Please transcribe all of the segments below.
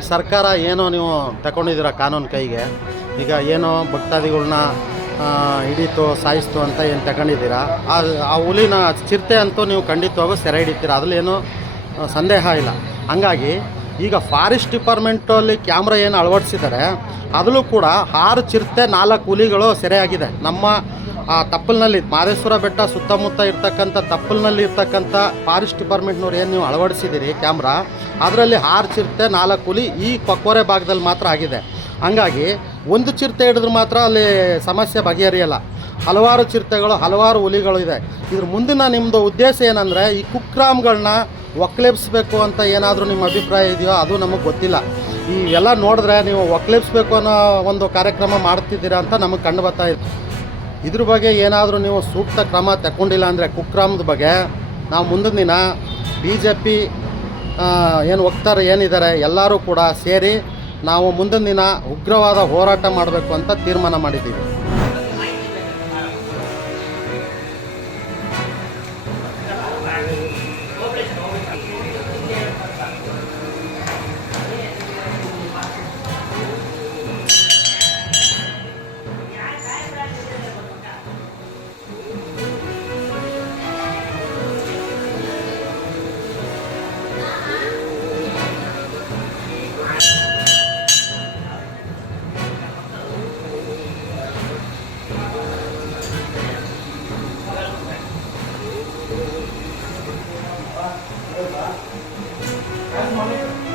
ಈಗ ಸರ್ಕಾರ ಏನೋ ನೀವು ತಗೊಂಡಿದ್ದೀರ ಕಾನೂನು ಕೈಗೆ, ಈಗ ಏನೋ ಭಕ್ತಾದಿಗಳ್ನ ಹಿಡೀತು ಸಾಯಿಸ್ತು ಅಂತ ಏನು ತಗೊಂಡಿದ್ದೀರಾ, ಆ ಹುಲಿನ ಚಿರತೆ ಅಂತೂ ನೀವು ಖಂಡಿತವಾಗೂ ಸೆರೆ ಹಿಡಿತೀರ, ಅದರಲ್ಲೇನು ಸಂದೇಹ ಇಲ್ಲ. ಹಂಗಾಗಿ ಈಗ ಫಾರೆಸ್ಟ್ ಡಿಪಾರ್ಟ್ಮೆಂಟಲ್ಲಿ ಕ್ಯಾಮ್ರಾ ಏನು ಅಳವಡಿಸಿದ್ದಾರೆ, ಅದರಲ್ಲೂ ಕೂಡ 6 ಚಿರತೆ 4 ಹುಲಿಗಳು ಸೆರೆಯಾಗಿದೆ. ನಮ್ಮ ತಪ್ಪಲಿನಲ್ಲಿ ಮಾದೇಶ್ವರ ಬೆಟ್ಟ ಸುತ್ತಮುತ್ತ ಇರ್ತಕ್ಕಂಥ ತಪ್ಪಲಿನಲ್ಲಿ ಇರ್ತಕ್ಕಂಥ ಫಾರೆಸ್ಟ್ ಡಿಪಾರ್ಟ್ಮೆಂಟ್ನವ್ರು ಏನು ನೀವು ಅಳವಡಿಸಿದ್ದೀರಿ ಕ್ಯಾಮ್ರಾ, ಅದರಲ್ಲಿ 6 ಚಿರತೆ 4 ಹುಲಿ ಈ ಕೊಕ್ಕೋರೆ ಭಾಗದಲ್ಲಿ ಮಾತ್ರ ಆಗಿದೆ. ಹಂಗಾಗಿ ಒಂದು ಚಿರತೆ ಹಿಡಿದ್ರೆ ಮಾತ್ರ ಅಲ್ಲಿ ಸಮಸ್ಯೆ ಬಗೆಹರಿಯಲ್ಲ. ಹಲವಾರು ಚಿರತೆಗಳು, ಹಲವಾರು ಹುಲಿಗಳು ಇದೆ. ಇದ್ರ ಮುಂದಿನ ನಿಮ್ಮದು ಉದ್ದೇಶ ಏನಂದರೆ ಈ ಕುಕ್ರಾಮ್ಗಳನ್ನ ಒಕ್ಕಲೆಬ್ಸ್ಬೇಕು ಅಂತ ಏನಾದರೂ ನಿಮ್ಮ ಅಭಿಪ್ರಾಯ ಇದೆಯೋ ಅದು ನಮಗೆ ಗೊತ್ತಿಲ್ಲ. ಈ ಎಲ್ಲ ನೋಡಿದ್ರೆ ನೀವು ಒಕ್ಕಲೆಬ್ಸ್ಬೇಕು ಅನ್ನೋ ಒಂದು ಕಾರ್ಯಕ್ರಮ ಮಾಡ್ತಿದ್ದೀರಾ ಅಂತ ನಮಗೆ ಕಂಡು ಬರ್ತಾ ಇದೆ. ಇದ್ರ ಬಗ್ಗೆ ಏನಾದರೂ ನೀವು ಸೂಕ್ತ ಕ್ರಮ ತಗೊಂಡಿಲ್ಲ ಅಂದರೆ ಕುಕ್ರಾಮದ ಬಗ್ಗೆ ನಾವು ಮುಂದಿನ ದಿನ BJP ಏನು ವಕ್ತಾರರು ಏನಿದ್ದಾರೆ ಎಲ್ಲರೂ ಕೂಡ ಸೇರಿ ನಾವು ಮುಂದಿನ ದಿನ ಉಗ್ರವಾದ ಹೋರಾಟ ಮಾಡಬೇಕು ಅಂತ ತೀರ್ಮಾನ ಮಾಡಿದ್ದೀವಿ.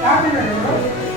ಯಾಕೆ